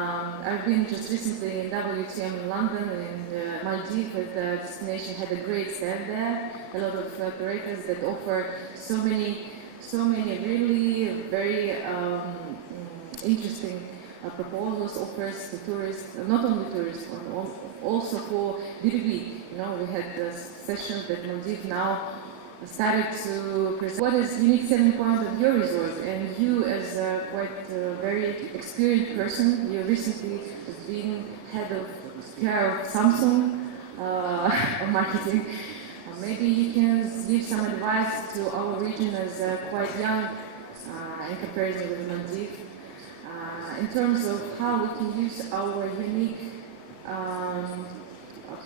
I've been just recently in WTM in London, and Maldives as a destination had a great stand there. A lot of operators that offer so many really very interesting proposals, offers to tourists, not only tourists, also for B2B. You know, we had a session that Maldives now started to present what is unique selling point of your resort, and you as a quite very experienced person, you recently been head of PR of Samsung of marketing. Maybe you can give some advice to our region as quite young in comparison with Maldives, in terms of how we can use our unique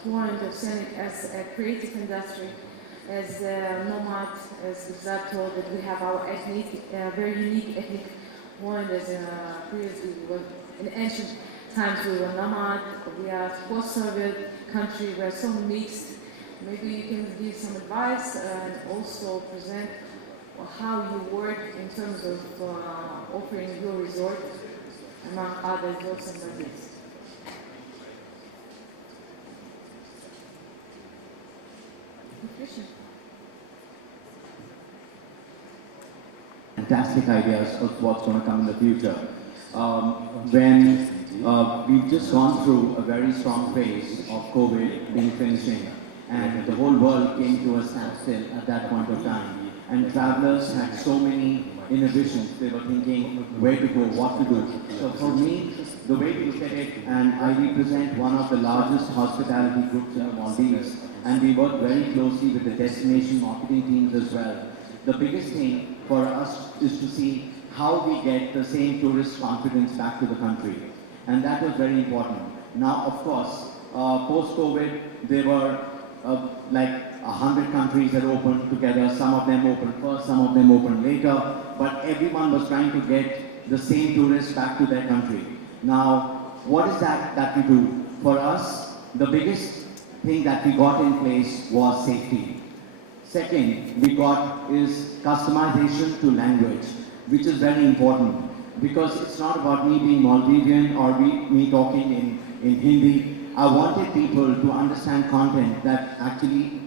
point of selling as a creative industry, as a nomad, as Zab told, that we have our ethnic, very unique ethnic point. As previously, we were in ancient times we were nomad. We are post-Soviet country. We are so mixed. Maybe you can give some advice and also present how you work in terms of offering your resort among other resorts and budgets. Fantastic ideas of what's going to come in the future. When we've just gone through a very strong phase of COVID being finishing, and the whole world came to a standstill at that point of time, and travelers had so many inhibitions. They were thinking where to go, what to do. So for me, the way to look at it, and I represent one of the largest hospitality groups in the Maldives, and we work very closely with the destination marketing teams as well. The biggest thing for us is to see how we get the same tourist confidence back to the country. And that was very important. Now, of course, post-COVID, there were like 100 countries that opened together. Some of them opened first, some of them opened later. But everyone was trying to get the same tourists back to their country. Now, what is that we do? For us, the biggest thing that we got in place was safety. Second, we got is customization to language, which is very important, because it's not about me being Maldivian or me talking in Hindi. I wanted people to understand content that actually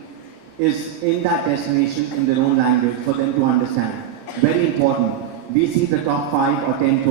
is in that destination in their own language for them to understand. Very important. We see the top 5 or 10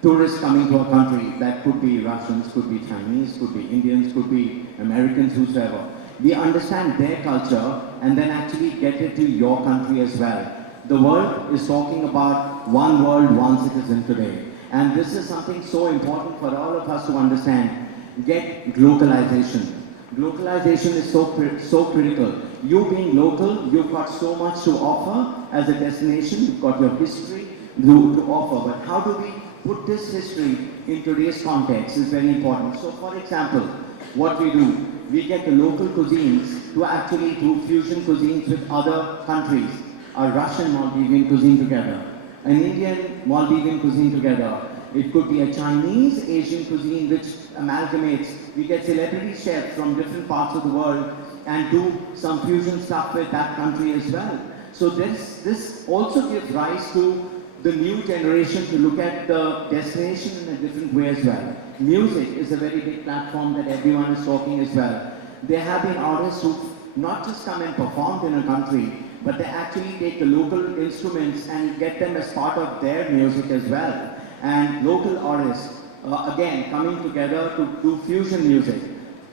tourists coming to our country. That could be Russians, could be Chinese, could be Indians, could be Americans, whosoever. We understand their culture and then actually get it to your country as well. The world is talking about one world, one citizen today. And this is something so important for all of us to understand. Get globalization. Globalization is so critical. You being local, you've got so much to offer as a destination. You've got your history to offer. But how do we put this history in today's context is very important. So for example, what we do, we get the local cuisines to actually do fusion cuisines with other countries. A Russian Maldivian cuisine together, an Indian Maldivian cuisine together. It could be a Chinese Asian cuisine which amalgamates. We get celebrity chefs from different parts of the world and do some fusion stuff with that country as well. So this also gives rise to the new generation to look at the destination in a different way as well. Music is a very big platform that everyone is talking as well. There have been artists who not just come and performed in a country, but they actually take the local instruments and get them as part of their music as well. And local artists, again, coming together to do fusion music.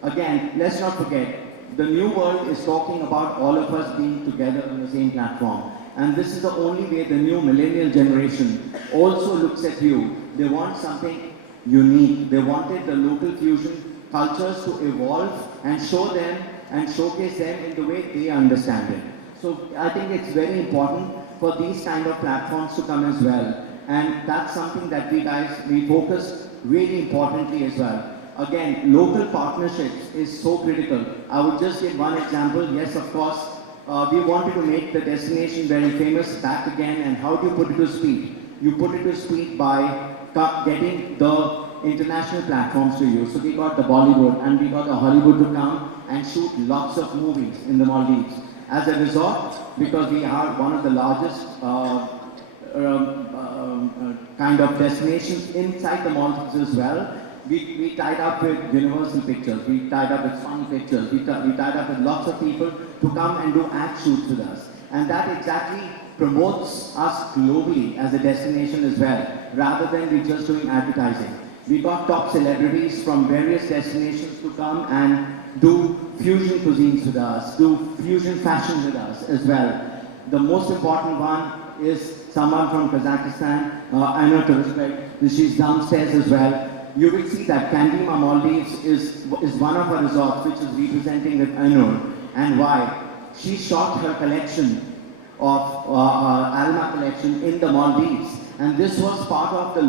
Again, let's not forget, the new world is talking about all of us being together on the same platform. And this is the only way the new millennial generation also looks at you. They want something unique. They wanted the local fusion cultures to evolve and show them and showcase them in the way they understand it. So I think it's very important for these kind of platforms to come as well. And that's something that we focus really importantly as well. Again, local partnerships is so critical. I would just give one example. Yes, of course, we wanted to make the destination very famous back again. And how do you put it to speed? You put it to speed by getting the international platforms to use. So we got the Bollywood and we got the Hollywood to come and shoot lots of movies in the Maldives. As a result, because we are one of the largest kind of destinations inside the Maldives as well, we tied up with Universal Pictures, we tied up with Sun Pictures, we tied up with lots of people to come and do ad shoots with us. And that exactly promotes us globally as a destination as well, rather than we just doing advertising. We got top celebrities from various destinations to come and do fusion cuisines with us, do fusion fashion with us as well. The most important one is someone from Kazakhstan, Ainur Turisbek. She's downstairs as well. You will see that Kandima Maldives is one of our resorts which is representing with Ainur. And why? She shot her collection of Alma collection in the Maldives. And this was part of the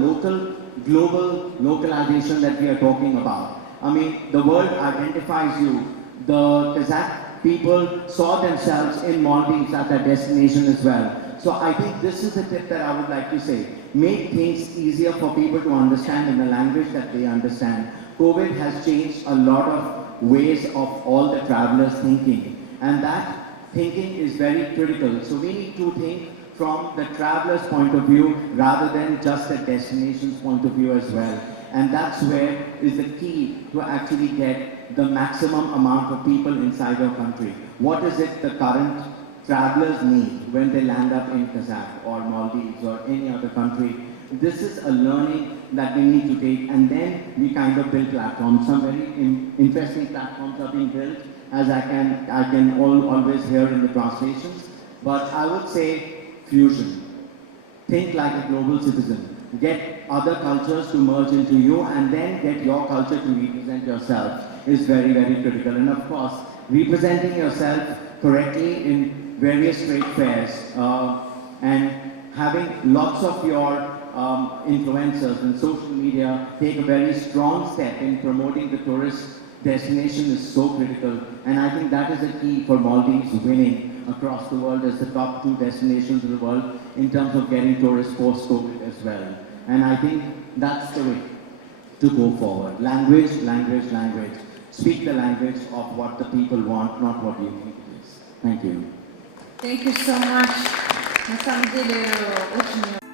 global localization that we are talking about. I mean, the world identifies you. The Kazakh people saw themselves in Maldives as a destination as well. So I think this is the tip that I would like to say. Make things easier for people to understand in the language that they understand. COVID has changed a lot of ways of all the travelers thinking. And that thinking is very critical. So we need to think from the traveler's point of view rather than just the destination's point of view as well. And that's where is the key to actually get the maximum amount of people inside our country. What is it the current travelers need when they land up in Kazakh or Maldives or any other country? This is a learning that we need to take, and then we kind of build platforms. Some very interesting platforms are being built, as I can always hear in the translations. But I would say fusion. Think like a global citizen. Get other cultures to merge into you, and then get your culture to represent yourself is very, very critical. And of course, representing yourself correctly in various trade fairs and having lots of your influencers and social media take a very strong step in promoting the tourist destination is so critical. And I think that is the key for Maldives winning across the world as the top 2 destinations in the world in terms of getting tourists post-COVID as well. And I think that's the way to go forward. Language, language, language. Speak the language of what the people want, not what you think it is. Thank you. Thank you so much. На самом деле очень